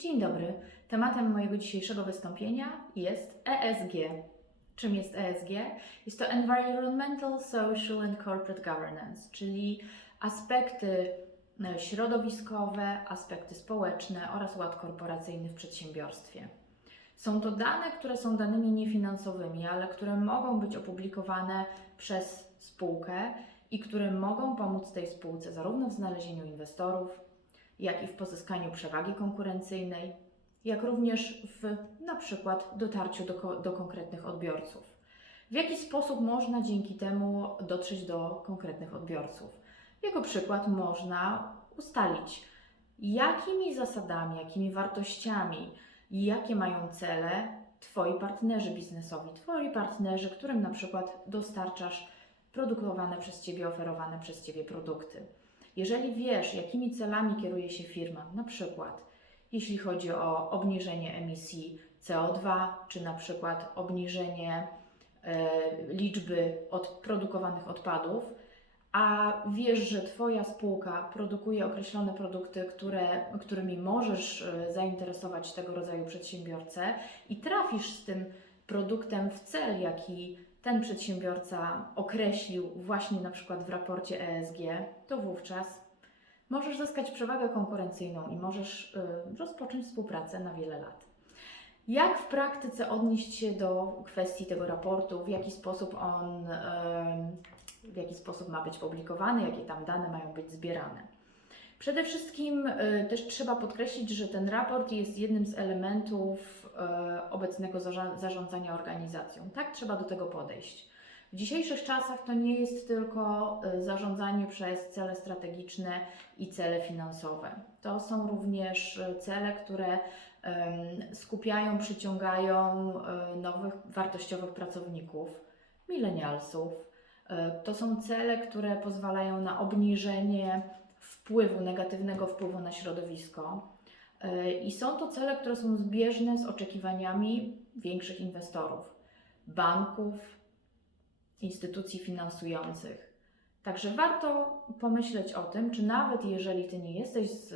Dzień dobry. Tematem mojego dzisiejszego wystąpienia jest ESG. Czym jest ESG? Jest to Environmental, Social and Corporate Governance, czyli aspekty e, środowiskowe, aspekty społeczne oraz ład korporacyjny w przedsiębiorstwie. Są to dane, które są danymi niefinansowymi, ale które mogą być opublikowane przez spółkę i które mogą pomóc tej spółce zarówno w znalezieniu inwestorów, jak i w pozyskaniu przewagi konkurencyjnej, jak również w na przykład dotarciu do, do konkretnych odbiorców. W jaki sposób można dzięki temu dotrzeć do konkretnych odbiorców? Jako przykład można ustalić, jakimi zasadami, jakimi wartościami i jakie mają cele Twoi partnerzy biznesowi, Twoi partnerzy, którym na przykład dostarczasz produkowane przez Ciebie, oferowane przez Ciebie produkty. Jeżeli wiesz, jakimi celami kieruje się firma, na przykład jeśli chodzi o obniżenie emisji CO2, czy na przykład obniżenie e, liczby odprodukowanych odpadów, a wiesz, że Twoja spółka produkuje określone produkty, które, którymi możesz e, zainteresować tego rodzaju przedsiębiorcę i trafisz z tym produktem w cel, jaki ten przedsiębiorca określił właśnie na przykład w raporcie ESG, to wówczas możesz zyskać przewagę konkurencyjną i możesz y, rozpocząć współpracę na wiele lat. Jak w praktyce odnieść się do kwestii tego raportu, w jaki sposób on, y, w jaki sposób ma być publikowany, jakie tam dane mają być zbierane? Przede wszystkim y, też trzeba podkreślić, że ten raport jest jednym z elementów obecnego zarza- zarządzania organizacją. Tak trzeba do tego podejść. W dzisiejszych czasach to nie jest tylko y, zarządzanie przez cele strategiczne i cele finansowe. To są również y, cele, które skupiają, przyciągają nowych wartościowych pracowników, milenialsów. To są cele, które pozwalają na obniżenie wpływu, negatywnego wpływu na środowisko. Y, I są to cele, które są zbieżne z oczekiwaniami większych inwestorów, banków, instytucji finansujących. Także warto pomyśleć o tym, czy nawet jeżeli Ty nie jesteś z,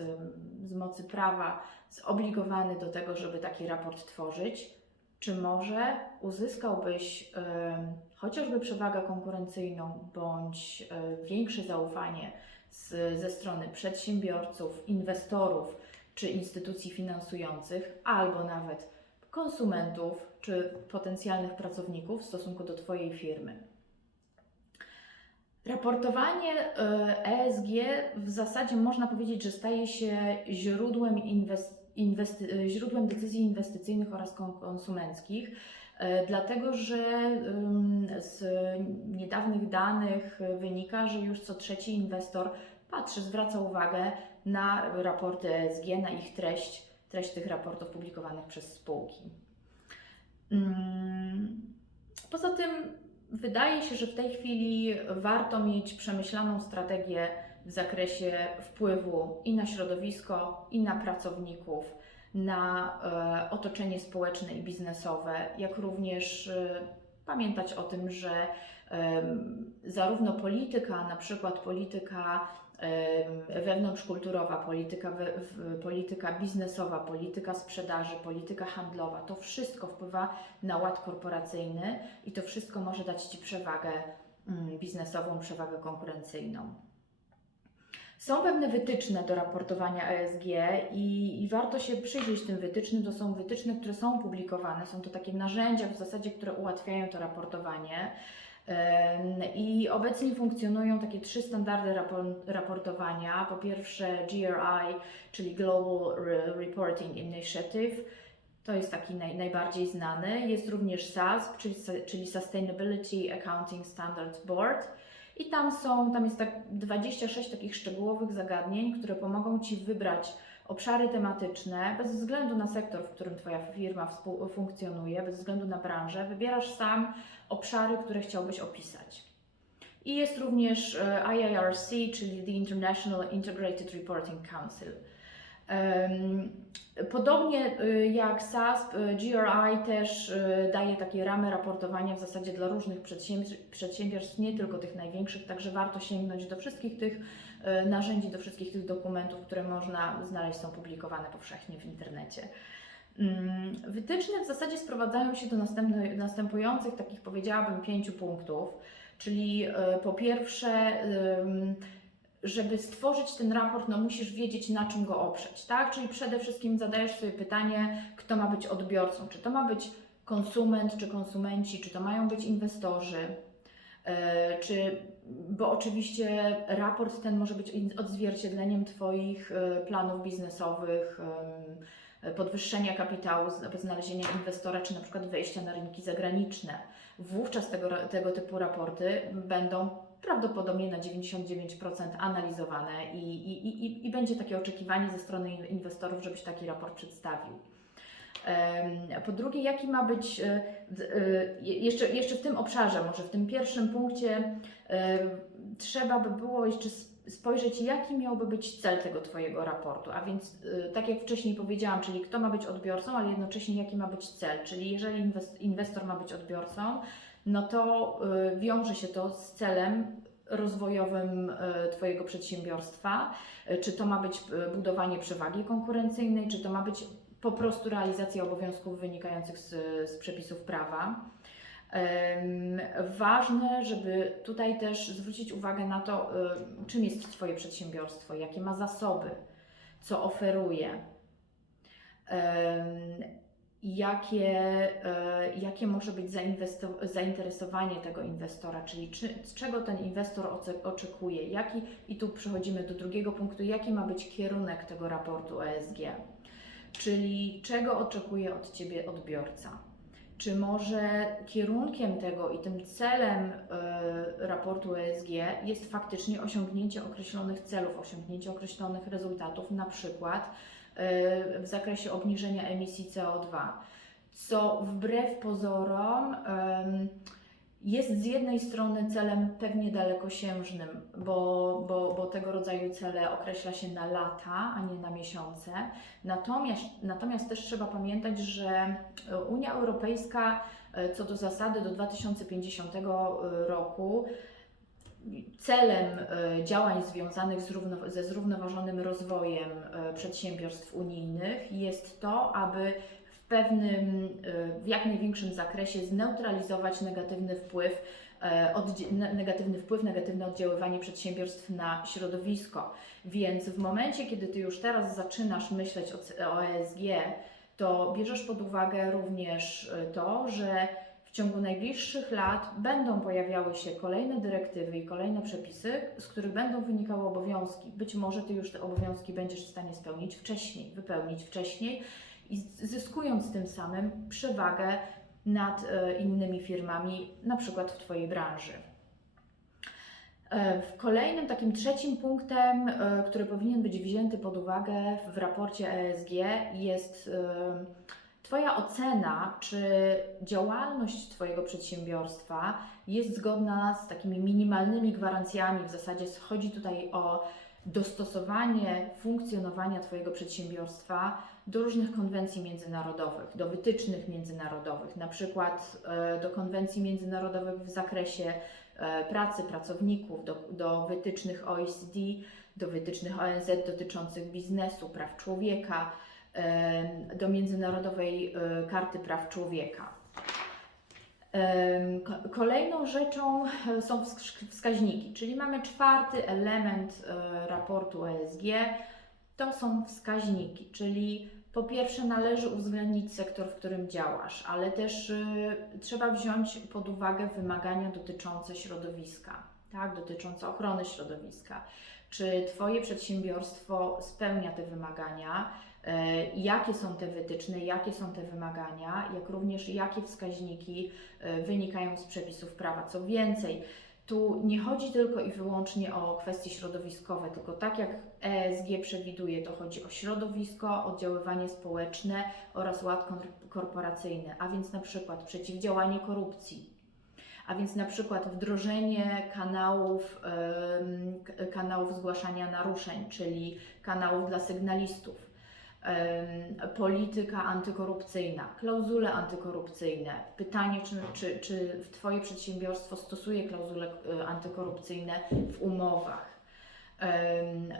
z mocy prawa zobligowany do tego, żeby taki raport tworzyć, czy może uzyskałbyś em, chociażby przewagę konkurencyjną bądź e, większe zaufanie z, ze strony przedsiębiorców, inwestorów czy instytucji finansujących, albo nawet konsumentów czy potencjalnych pracowników w stosunku do Twojej firmy. Raportowanie e, ESG w zasadzie można powiedzieć, że staje się źródłem, inwest, inwesty, źródłem decyzji inwestycyjnych oraz kon- konsumenckich, e, dlatego że z niedawnych danych wynika, że już co trzeci inwestor patrzy, zwraca uwagę na raporty ESG, na ich treść, treść tych raportów publikowanych przez spółki. Ym, Poza tym wydaje się, że w tej chwili warto mieć przemyślaną strategię w zakresie wpływu i na środowisko, i na pracowników, na e, otoczenie społeczne i biznesowe, jak również e, pamiętać o tym, że zarówno polityka, na przykład polityka wewnątrzkulturowa, polityka, polityka biznesowa, polityka sprzedaży, polityka handlowa, to wszystko wpływa na ład korporacyjny i to wszystko może dać Ci przewagę mm, biznesową, przewagę konkurencyjną. Są pewne wytyczne do raportowania ESG i, i warto się przyjrzeć tym wytycznym. To są wytyczne, które są publikowane, są to takie narzędzia w zasadzie, które ułatwiają to raportowanie. I obecnie funkcjonują takie trzy standardy rapor- raportowania. Po pierwsze GRI, czyli Global Re- Reporting Initiative. To jest taki naj, najbardziej znany. Jest również SASB, czyli, czyli Sustainability Accounting Standards Board. I tam są, tam jest tak 26 takich szczegółowych zagadnień, które pomogą Ci wybrać obszary tematyczne, bez względu na sektor, w którym Twoja firma funkcjonuje, bez względu na branżę, wybierasz sam obszary, które chciałbyś opisać. I jest również e, IIRC, czyli The International Integrated Reporting Council. Podobnie y, jak SASP, y, GRI też daje takie ramy raportowania w zasadzie dla różnych przedsiębiorstw, nie tylko tych największych, także warto sięgnąć do wszystkich tych e, narzędzi do wszystkich tych dokumentów, które można znaleźć, są publikowane powszechnie w internecie. Mm, Wytyczne w zasadzie sprowadzają się do następujących, takich powiedziałabym, pięciu punktów. Czyli e, po pierwsze, żeby stworzyć ten raport, no musisz wiedzieć, na czym go oprzeć, tak? Czyli przede wszystkim zadajesz sobie pytanie, kto ma być odbiorcą. Czy to ma być konsument, czy konsumenci, czy to mają być inwestorzy, e, czy, bo oczywiście raport ten może być odzwierciedleniem Twoich e, planów biznesowych, podwyższenia kapitału, zna- znalezienia inwestora, czy na przykład wejścia na rynki zagraniczne. Wówczas tego, tego typu raporty będą prawdopodobnie na 99% analizowane i, i, i, i będzie takie oczekiwanie ze strony in- inwestorów, żebyś taki raport przedstawił. Po drugie, jaki ma być, e, e, je- jeszcze, jeszcze w tym obszarze, może w tym pierwszym punkcie, e, trzeba by było jeszcze spojrzeć, jaki miałby być cel tego Twojego raportu. A więc, e, tak jak wcześniej powiedziałam, czyli kto ma być odbiorcą, ale jednocześnie jaki ma być cel. Czyli jeżeli inwes- inwestor ma być odbiorcą, no to e, wiąże się to z celem rozwojowym e, Twojego przedsiębiorstwa. Czy to ma być budowanie przewagi konkurencyjnej, czy to ma być po prostu realizacja obowiązków wynikających z, z przepisów prawa. Ważne, żeby tutaj też zwrócić uwagę na to, czym jest Twoje przedsiębiorstwo, jakie ma zasoby, co oferuje, jakie, e, jakie może być zainteresowanie tego inwestora, czyli czy, z czego ten inwestor oczekuje, jaki, i tu przechodzimy do drugiego punktu, jaki ma być kierunek tego raportu ESG, czyli czego oczekuje od Ciebie odbiorca. Czy może kierunkiem tego i tym celem e, raportu ESG jest faktycznie osiągnięcie określonych celów, osiągnięcie określonych rezultatów, na przykład e, w zakresie obniżenia emisji CO2, co wbrew pozorom em, jest z jednej strony celem pewnie dalekosiężnym, bo, bo, bo tego rodzaju cele określa się na lata, a nie na miesiące. Natomiast, natomiast też trzeba pamiętać, że Unia Europejska e, co do zasady do 2050 roku celem e, działań związanych równo, ze zrównoważonym rozwojem e, przedsiębiorstw unijnych jest to, aby pewnym, e, w jak największym zakresie zneutralizować negatywny wpływ, e, negatywny wpływ, negatywne oddziaływanie przedsiębiorstw na środowisko. Więc w momencie, kiedy Ty już teraz zaczynasz myśleć o ESG, to bierzesz pod uwagę również e, to, że w ciągu najbliższych lat będą pojawiały się kolejne dyrektywy i kolejne przepisy, z których będą wynikały obowiązki. Być może Ty już te obowiązki będziesz w stanie spełnić wcześniej, wypełnić wcześniej i zyskując tym samym przewagę nad e, innymi firmami, na przykład w Twojej branży. E, W kolejnym, takim trzecim punktem, e, który powinien być wzięty pod uwagę w raporcie ESG, jest Twoja ocena, czy działalność Twojego przedsiębiorstwa jest zgodna z takimi minimalnymi gwarancjami. W zasadzie chodzi tutaj o dostosowanie funkcjonowania Twojego przedsiębiorstwa do różnych konwencji międzynarodowych, do wytycznych międzynarodowych, na przykład e, do konwencji międzynarodowych w zakresie e, pracy pracowników, do, do wytycznych OECD, do wytycznych ONZ dotyczących biznesu, praw człowieka, em, do Międzynarodowej e, Karty Praw Człowieka. Kolejną rzeczą e, są wsk- wskaźniki, czyli mamy czwarty element e, raportu ESG, to są wskaźniki, czyli po pierwsze należy uwzględnić sektor, w którym działasz, ale też y, trzeba wziąć pod uwagę wymagania dotyczące środowiska, tak, dotyczące ochrony środowiska. Czy Twoje przedsiębiorstwo spełnia te wymagania? E, Jakie są te wytyczne, jakie są te wymagania, jak również jakie wskaźniki e, wynikają z przepisów prawa. Co więcej, tu nie chodzi tylko i wyłącznie o kwestie środowiskowe, tylko tak jak ESG przewiduje, to chodzi o środowisko, oddziaływanie społeczne oraz ład kor- korporacyjny, a więc na przykład przeciwdziałanie korupcji, a więc na przykład wdrożenie kanałów, kanałów zgłaszania naruszeń, czyli kanałów dla sygnalistów, polityka antykorupcyjna, klauzule antykorupcyjne. Pytanie, czy, czy, czy Twoje przedsiębiorstwo stosuje klauzule e, antykorupcyjne w umowach.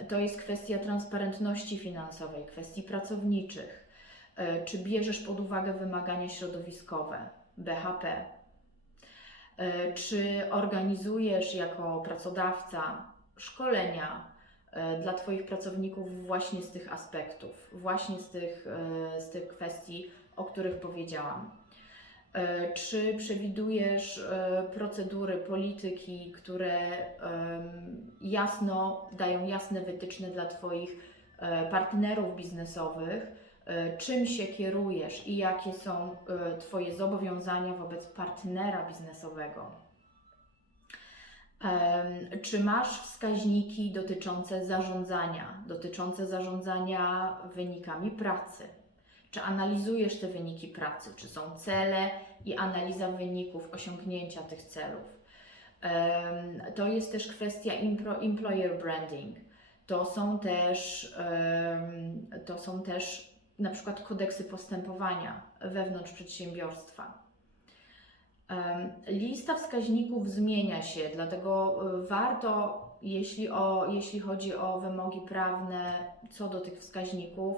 To jest kwestia transparentności finansowej, kwestii pracowniczych. E, Czy bierzesz pod uwagę wymagania środowiskowe, BHP? E, Czy organizujesz jako pracodawca szkolenia dla Twoich pracowników właśnie z tych aspektów, właśnie z tych, e, z tych kwestii, o których powiedziałam? E, Czy przewidujesz e, procedury, polityki, które jasno dają jasne wytyczne dla Twoich e, partnerów biznesowych, e, czym się kierujesz i jakie są e, Twoje zobowiązania wobec partnera biznesowego? Czy masz wskaźniki dotyczące zarządzania, dotyczące zarządzania wynikami pracy? Czy analizujesz te wyniki pracy? Czy są cele i analiza wyników osiągnięcia tych celów? To jest też kwestia employer branding. To są też, to są też na przykład kodeksy postępowania wewnątrz przedsiębiorstwa. Lista wskaźników zmienia się, dlatego y, warto, jeśli, o, jeśli chodzi o wymogi prawne co do tych wskaźników,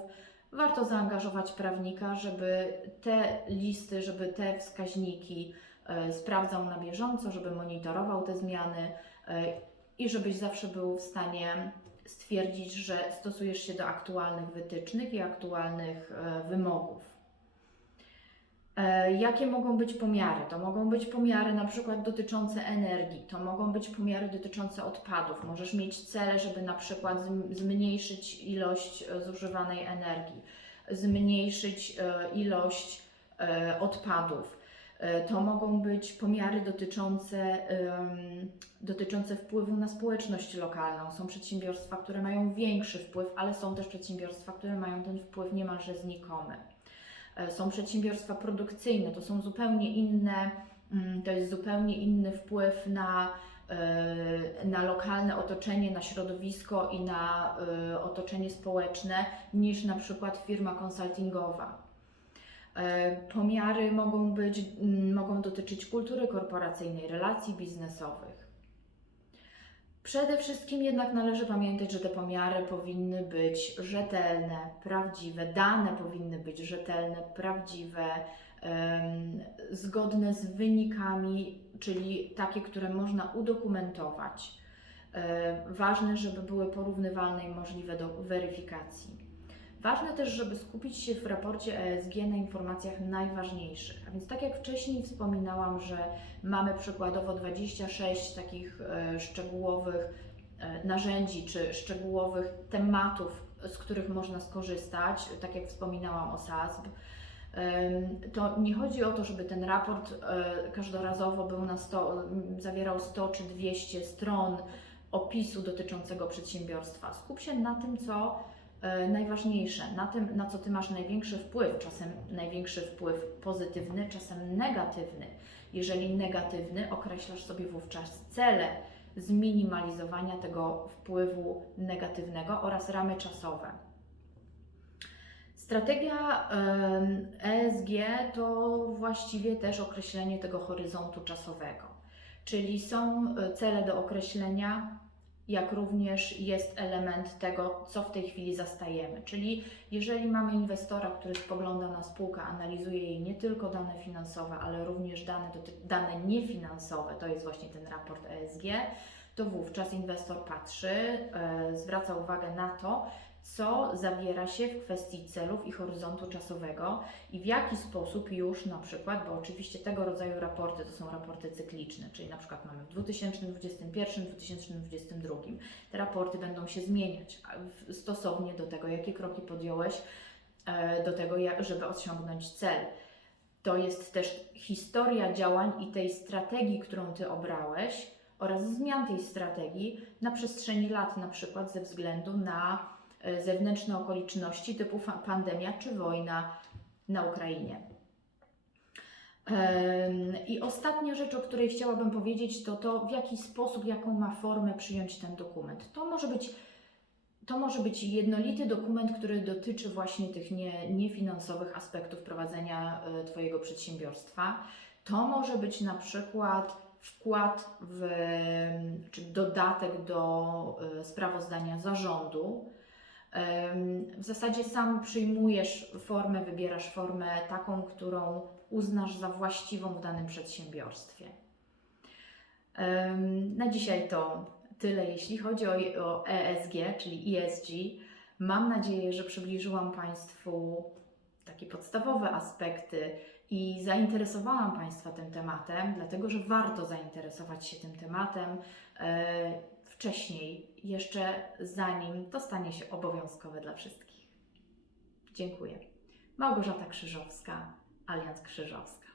warto zaangażować prawnika, żeby te listy, żeby te wskaźniki e, sprawdzał na bieżąco, żeby monitorował te zmiany e, i żebyś zawsze był w stanie stwierdzić, że stosujesz się do aktualnych wytycznych i aktualnych e, wymogów. E, Jakie mogą być pomiary? To mogą być pomiary na przykład dotyczące energii, to mogą być pomiary dotyczące odpadów. Możesz mieć cele, żeby na przykład zm- zmniejszyć ilość e, zużywanej energii, zmniejszyć e, ilość odpadów. To mogą być pomiary dotyczące, dotyczące wpływu na społeczność lokalną. Są przedsiębiorstwa, które mają większy wpływ, ale są też przedsiębiorstwa, które mają ten wpływ niemalże znikomy. E, Są przedsiębiorstwa produkcyjne, to są zupełnie inne, mm, to jest zupełnie inny wpływ na, e, na lokalne otoczenie, na środowisko i na e, otoczenie społeczne niż na przykład firma konsultingowa. Pomiary mogą być, mm, mogą dotyczyć kultury korporacyjnej, relacji biznesowych. Przede wszystkim jednak należy pamiętać, że te pomiary powinny być rzetelne, prawdziwe, dane powinny być rzetelne, prawdziwe, zgodne z wynikami, czyli takie, które można udokumentować. E, ważne, żeby były porównywalne i możliwe do weryfikacji. Ważne też, żeby skupić się w raporcie ESG na informacjach najważniejszych. A więc tak jak wcześniej wspominałam, że mamy przykładowo 26 takich e, szczegółowych e, narzędzi czy szczegółowych tematów, z których można skorzystać, tak jak wspominałam o SASB, to nie chodzi o to, żeby ten raport e, każdorazowo był na 100, m, zawierał 100 czy 200 stron opisu dotyczącego przedsiębiorstwa. Skup się na tym, co najważniejsze, na tym, na co Ty masz największy wpływ. Czasem największy wpływ pozytywny, czasem negatywny. Jeżeli negatywny, określasz sobie wówczas cele zminimalizowania tego wpływu negatywnego oraz ramy czasowe. Strategia ESG to właściwie też określenie tego horyzontu czasowego, czyli są e, cele do określenia, jak również jest element tego, co w tej chwili zastajemy. Czyli jeżeli mamy inwestora, który spogląda na spółkę, analizuje jej nie tylko dane finansowe, ale również dane, dane niefinansowe, to jest właśnie ten raport ESG, to wówczas inwestor patrzy, e, zwraca uwagę na to, co zawiera się w kwestii celów i horyzontu czasowego i w jaki sposób już na przykład, bo oczywiście tego rodzaju raporty to są raporty cykliczne, czyli na przykład mamy w 2021, 2022. Te raporty będą się zmieniać stosownie do tego, jakie kroki podjąłeś e, do tego, żeby osiągnąć cel. To jest też historia działań i tej strategii, którą Ty obrałeś oraz zmian tej strategii na przestrzeni lat, na przykład ze względu na zewnętrzne okoliczności typu pandemia czy wojna na Ukrainie. I ostatnia rzecz, o której chciałabym powiedzieć, to to, w jaki sposób, jaką ma formę przyjąć ten dokument. To może być, to może być jednolity dokument, który dotyczy właśnie tych nie, niefinansowych aspektów prowadzenia e, Twojego przedsiębiorstwa. To może być na przykład wkład w, czy dodatek do y, sprawozdania zarządu. W zasadzie sam przyjmujesz formę, wybierasz formę taką, którą uznasz za właściwą w danym przedsiębiorstwie. Na dzisiaj to tyle, jeśli chodzi o, o ESG, czyli ESG. Mam nadzieję, że przybliżyłam Państwu takie podstawowe aspekty i zainteresowałam Państwa tym tematem, dlatego że warto zainteresować się tym tematem e, wcześniej, jeszcze zanim to stanie się obowiązkowe dla wszystkich. Dziękuję. Małgorzata Krzyżowska, Alianz Krzyżowska.